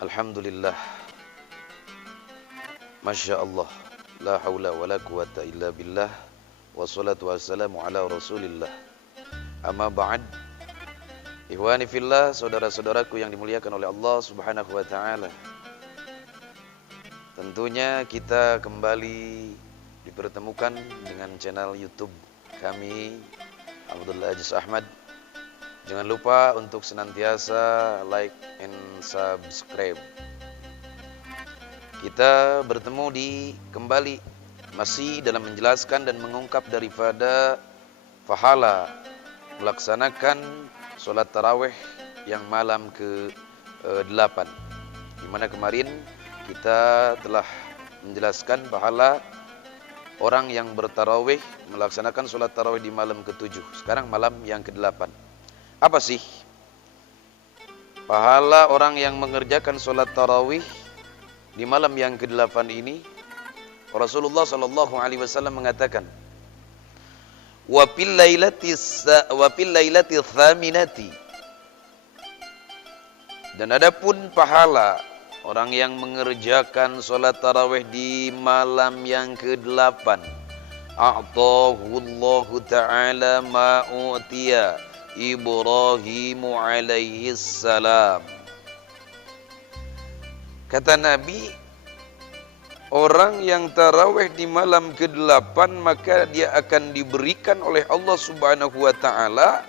Alhamdulillah, Masya Allah, la hawla wa la quwata illa billah, wassalatu wassalamu ala rasulillah. Amma ba'd, ihwani fillah, saudara-saudaraku yang dimuliakan oleh Allah subhanahu wa ta'ala. Tentunya kita kembali dipertemukan dengan channel YouTube kami, Abdul Aziz Ahmad. Jangan lupa untuk senantiasa like and subscribe. Kita bertemu kembali masih dalam menjelaskan dan mengungkap daripada pahala melaksanakan sholat tarawih yang malam ke-8, di mana kemarin kita telah menjelaskan pahala orang yang bertarawih melaksanakan sholat tarawih di malam ke-7. Sekarang malam yang ke-8. Apa sih pahala orang yang mengerjakan sholat tarawih di malam yang ke-8 ini? Rasulullah sallallahu alaihi wasallam mengatakan, wa fil lailati tsaminati, dan adapun pahala orang yang mengerjakan sholat tarawih di malam yang ke-8, a'tahu Allahu ta'ala ma'utiya Ibrahim alaihi salam. Kata Nabi, orang yang tarawih di malam ke-8 maka dia akan diberikan oleh Allah subhanahu wa ta'ala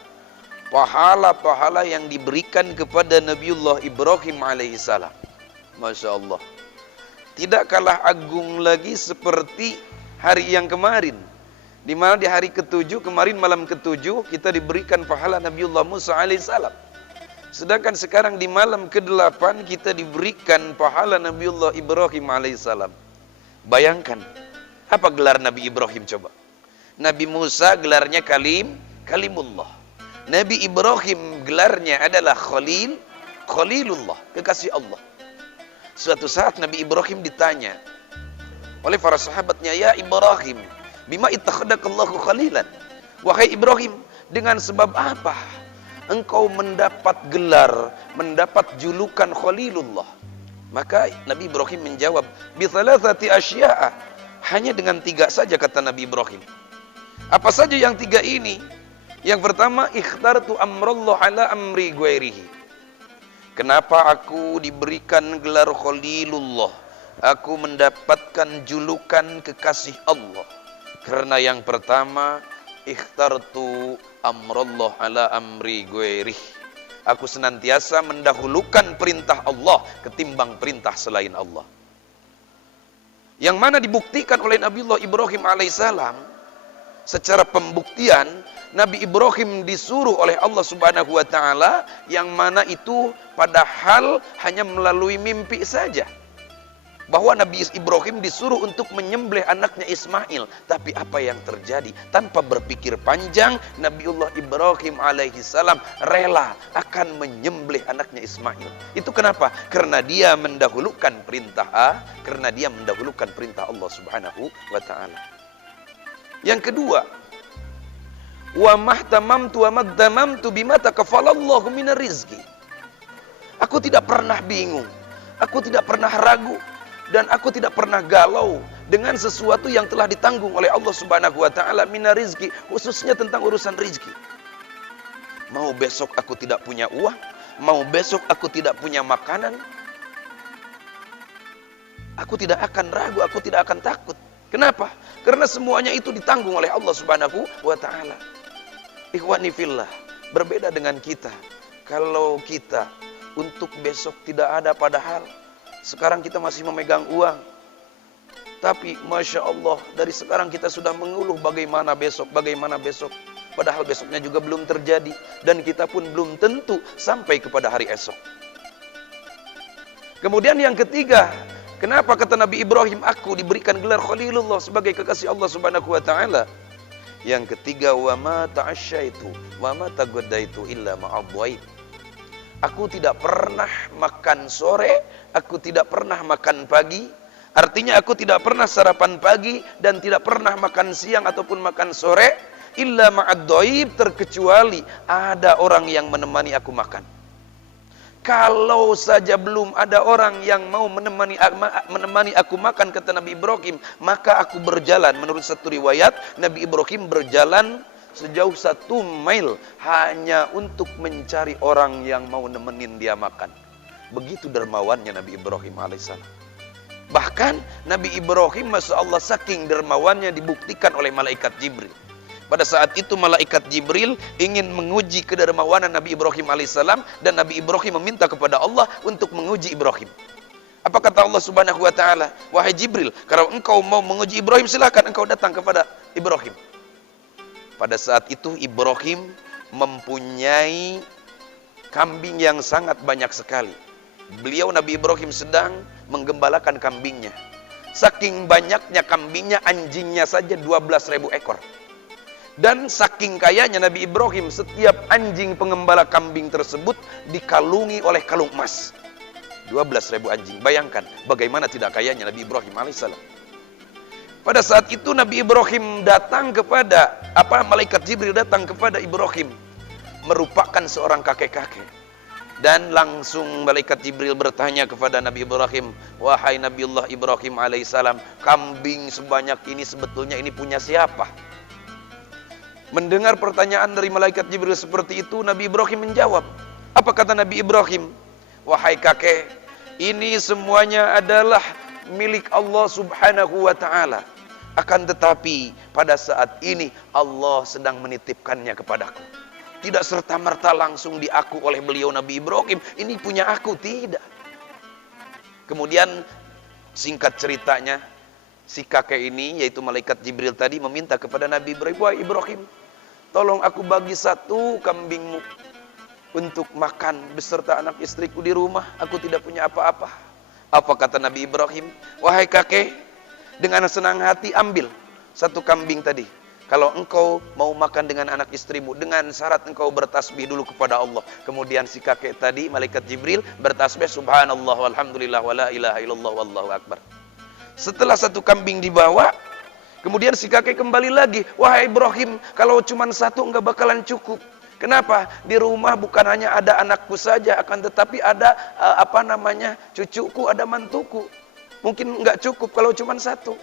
pahala-pahala yang diberikan kepada Nabiullah Ibrahim alaihi salam. Masya Allah, tidak kalah agung lagi seperti hari yang kemarin, di mana di hari ke-7 kemarin malam ke-7 kita diberikan pahala Nabiullah Musa alaihissalam. Sedangkan sekarang di malam ke-8 kita diberikan pahala Nabiullah Ibrahim alaihissalam. Bayangkan, apa gelar Nabi Ibrahim coba? Nabi Musa gelarnya Kalimullah. Nabi Ibrahim gelarnya adalah Khalilullah, kekasih Allah. Suatu saat Nabi Ibrahim ditanya oleh para sahabatnya, ya Ibrahim, bima ittakhadakallahu khalilan, wahai Ibrahim, dengan sebab apa engkau mendapat gelar, mendapat julukan Khalilullah? Maka Nabi Ibrahim menjawab, bi thalathati asya'a, hanya dengan 3 saja, kata Nabi Ibrahim. Apa saja yang 3 ini? Yang pertama, ikhtartu amrallah ala amri ghairihi. Kenapa aku diberikan gelar Khalilullah, aku mendapatkan julukan kekasih Allah? Karena yang pertama, ikhtartu amrallah ala amri ghairih. Aku senantiasa mendahulukan perintah Allah ketimbang perintah selain Allah. Yang mana dibuktikan oleh Nabiullah Ibrahim alaihissalam. Secara pembuktian, Nabi Ibrahim disuruh oleh Allah subhanahu wa ta'ala, yang mana itu padahal hanya melalui mimpi saja, bahwa Nabi Ibrahim disuruh untuk menyembelih anaknya Ismail. Tapi apa yang terjadi? Tanpa berpikir panjang, Nabiullah Ibrahim alaihissalam rela akan menyembelih anaknya Ismail. Itu kenapa? Karena dia mendahulukan perintah karena dia mendahulukan perintah Allah subhanahu wa ta'ala. Yang kedua, wa mahtamamtu wa maddamamtu bima takafalallahu minar rizki. Aku tidak pernah bingung, aku tidak pernah ragu, dan aku tidak pernah galau dengan sesuatu yang telah ditanggung oleh Allah subhanahu wa ta'ala minar rizki, khususnya tentang urusan rizki. Mau besok aku tidak punya uang, mau besok aku tidak punya makanan, aku tidak akan ragu, aku tidak akan takut. Kenapa? Karena semuanya itu ditanggung oleh Allah subhanahu wa ta'ala. Ikhwani fillah, berbeda dengan kita. Kalau kita untuk besok tidak ada, padahal sekarang kita masih memegang uang. Tapi Masya Allah, dari sekarang kita sudah mengeluh bagaimana besok. Padahal besoknya juga belum terjadi, dan kita pun belum tentu sampai kepada hari esok. Kemudian yang ketiga, kenapa kata Nabi Ibrahim, aku diberikan gelar Khalilullah sebagai kekasih Allah subhanahu wa ta'ala? Yang ketiga, wa ma ta'asyaitu wa ma taghadaitu illa ma'adwaib. Aku tidak pernah makan sore, aku tidak pernah makan pagi. Artinya aku tidak pernah sarapan pagi dan tidak pernah makan siang ataupun makan sore, illa ma'ad dhaib, terkecuali ada orang yang menemani aku makan. Kalau saja belum ada orang yang mau menemani aku makan, kata Nabi Ibrahim, maka aku berjalan. Menurut satu riwayat, Nabi Ibrahim berjalan sejauh 1 mil hanya untuk mencari orang yang mau nemenin dia makan. Begitu dermawannya Nabi Ibrahim alaihissalam. Bahkan Nabi Ibrahim, masya Allah, saking dermawannya dibuktikan oleh malaikat Jibril. Pada saat itu malaikat Jibril ingin menguji kedermawanan Nabi Ibrahim alaihissalam, dan Nabi Ibrahim meminta kepada Allah untuk menguji Ibrahim. Apa kata Allah Subhanahu wa taala? Wahai Jibril, kalau engkau mau menguji Ibrahim, silakan engkau datang kepada Ibrahim. Pada saat itu Ibrahim mempunyai kambing yang sangat banyak sekali. Beliau Nabi Ibrahim sedang menggembalakan kambingnya. Saking banyaknya kambingnya, anjingnya saja 12.000 ekor. Dan saking kayanya Nabi Ibrahim, setiap anjing pengembala kambing tersebut dikalungi oleh kalung emas. 12.000 anjing. Bayangkan bagaimana tidak kayanya Nabi Ibrahim alaihissalam. Pada saat itu Nabi Ibrahim datang kepada, malaikat Jibril datang kepada Ibrahim, merupakan seorang kakek-kakek. Dan langsung malaikat Jibril bertanya kepada Nabi Ibrahim, wahai Nabiullah Ibrahim alaihissalam, kambing sebanyak ini sebetulnya ini punya siapa? Mendengar pertanyaan dari malaikat Jibril seperti itu, Nabi Ibrahim menjawab. Apa kata Nabi Ibrahim? Wahai kakek, ini semuanya adalah milik Allah Subhanahu wa ta'ala. Akan tetapi pada saat ini Allah sedang menitipkannya kepadaku. Tidak serta-merta langsung diaku oleh beliau Nabi Ibrahim, ini punya aku, tidak. Kemudian singkat ceritanya, si kakek ini, yaitu malaikat Jibril tadi, meminta kepada Nabi Ibrahim, wahai Ibrahim, tolong aku bagi 1 kambingmu untuk makan beserta anak istriku di rumah. Aku tidak punya apa-apa. Apa kata Nabi Ibrahim? Wahai kakek, dengan senang hati ambil 1 kambing tadi. Kalau engkau mau makan dengan anak istrimu, dengan syarat engkau bertasbih dulu kepada Allah. Kemudian si kakek tadi, malaikat Jibril, bertasbih subhanallah walhamdulillah wala ilaha illallah wallahu akbar. Setelah 1 kambing dibawa, kemudian si kakek kembali lagi. Wahai Ibrahim, kalau cuma 1 enggak bakalan cukup. Kenapa? Di rumah bukan hanya ada anakku saja, akan tetapi ada cucuku, ada mantuku. Mungkin enggak cukup kalau cuma 1.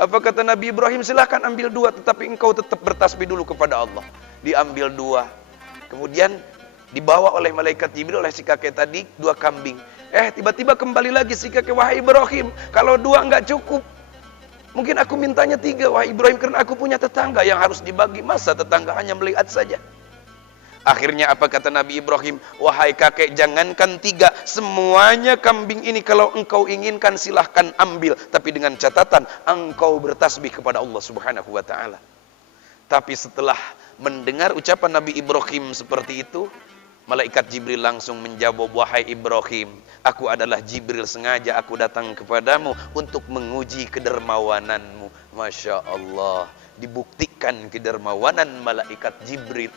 Apa kata Nabi Ibrahim? Silahkan ambil 2, tetapi engkau tetap bertasbih dulu kepada Allah. Diambil 2. Kemudian dibawa oleh malaikat Jibril oleh si kakek tadi 2 kambing. Tiba-tiba kembali lagi si kakek, wahai Ibrahim, kalau 2 enggak cukup, mungkin aku mintanya 3, wahai Ibrahim, karena aku punya tetangga yang harus dibagi. Masa tetangga hanya melihat saja? Akhirnya apa kata Nabi Ibrahim? Wahai kakek, jangankan 3, semuanya kambing ini kalau engkau inginkan silahkan ambil. Tapi dengan catatan, engkau bertasbih kepada Allah Subhanahu wa ta'ala. Tapi setelah mendengar ucapan Nabi Ibrahim seperti itu, malaikat Jibril langsung menjawab, wahai Ibrahim, aku adalah Jibril, sengaja aku datang kepadamu untuk menguji kedermawananmu. Masya Allah. Dibuktikan kedermawanan malaikat Jibril,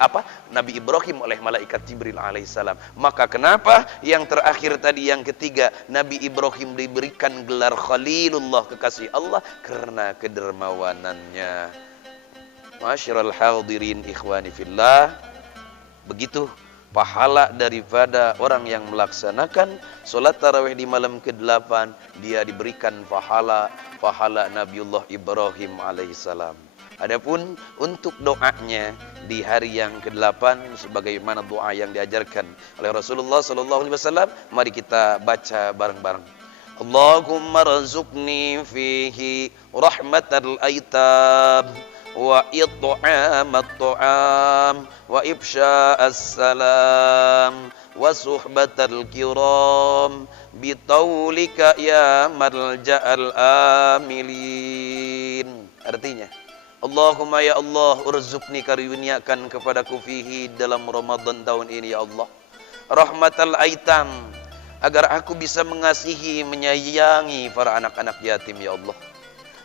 Nabi Ibrahim oleh malaikat Jibril alaihissalam. Maka kenapa yang terakhir tadi, yang ketiga, Nabi Ibrahim diberikan gelar Khalilullah, kekasih Allah, karena kedermawanannya. Masyiral hadirin ikhwani fillah, begitu pahala daripada orang yang melaksanakan solat tarawih di malam ke-8, dia diberikan pahala Nabiullah Ibrahim alaihissalam. Adapun untuk doanya di hari yang ke-8 sebagaimana doa yang diajarkan oleh Rasulullah sallallahu alaihi wasallam, mari kita baca bareng-bareng. Allahumma rzuqni fihi rahmatal aitam wa it'amat ta'am wa ifsya'as salam wa suhbatal kiram bitaulika ya malja'al amilin. Artinya, Allahumma ya Allah, urzuqni, karuniakan kepadaku fihi, dalam Ramadan tahun ini ya Allah, rahmatal aitam, agar aku bisa mengasihi, menyayangi para anak-anak yatim ya Allah.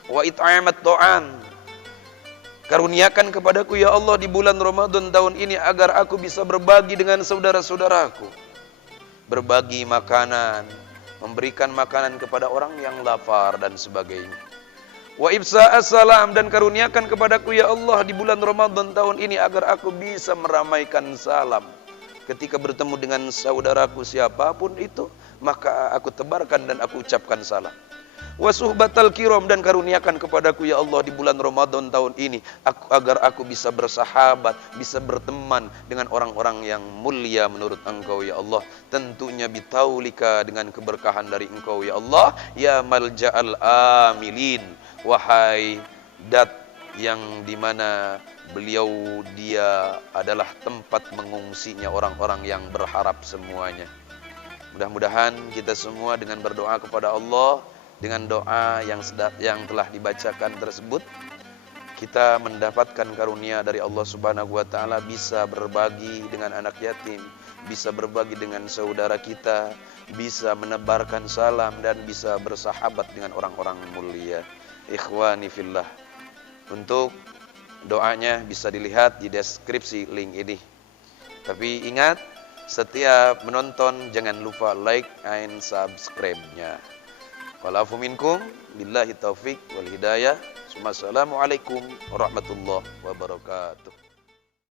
Wa it'amat ta'am, karuniakan kepadaku ya Allah di bulan Ramadan tahun ini agar aku bisa berbagi dengan saudara-saudaraku, berbagi makanan, memberikan makanan kepada orang yang lapar dan sebagainya. Wa ibsa'as salam, dan karuniakan kepadaku ya Allah di bulan Ramadan tahun ini agar aku bisa meramaikan salam ketika bertemu dengan saudaraku siapapun itu, maka aku tebarkan dan aku ucapkan salam. Wa suhbatal kiram, dan karuniakan kepadaku ya Allah di bulan Ramadan tahun ini agar aku bisa bersahabat, bisa berteman dengan orang-orang yang mulia menurut Engkau ya Allah. Tentunya bitaulika, dengan keberkahan dari Engkau ya Allah. Ya malja'al amilin, wahai dat yang dimana beliau dia adalah tempat mengungsinya orang-orang yang berharap semuanya. Mudah-mudahan kita semua dengan berdoa kepada Allah, dengan doa yang telah dibacakan tersebut, kita mendapatkan karunia dari Allah Subhanahu wa taala, bisa berbagi dengan anak yatim, bisa berbagi dengan saudara kita, bisa menebarkan salam, dan bisa bersahabat dengan orang-orang mulia. Ikhwani fillah. Untuk doanya bisa dilihat di deskripsi link ini. Tapi ingat, setiap menonton jangan lupa like and subscribe-nya. Walafu minkum billahi taufik wal hidayah. Assalamualaikum warahmatullahi wabarakatuh.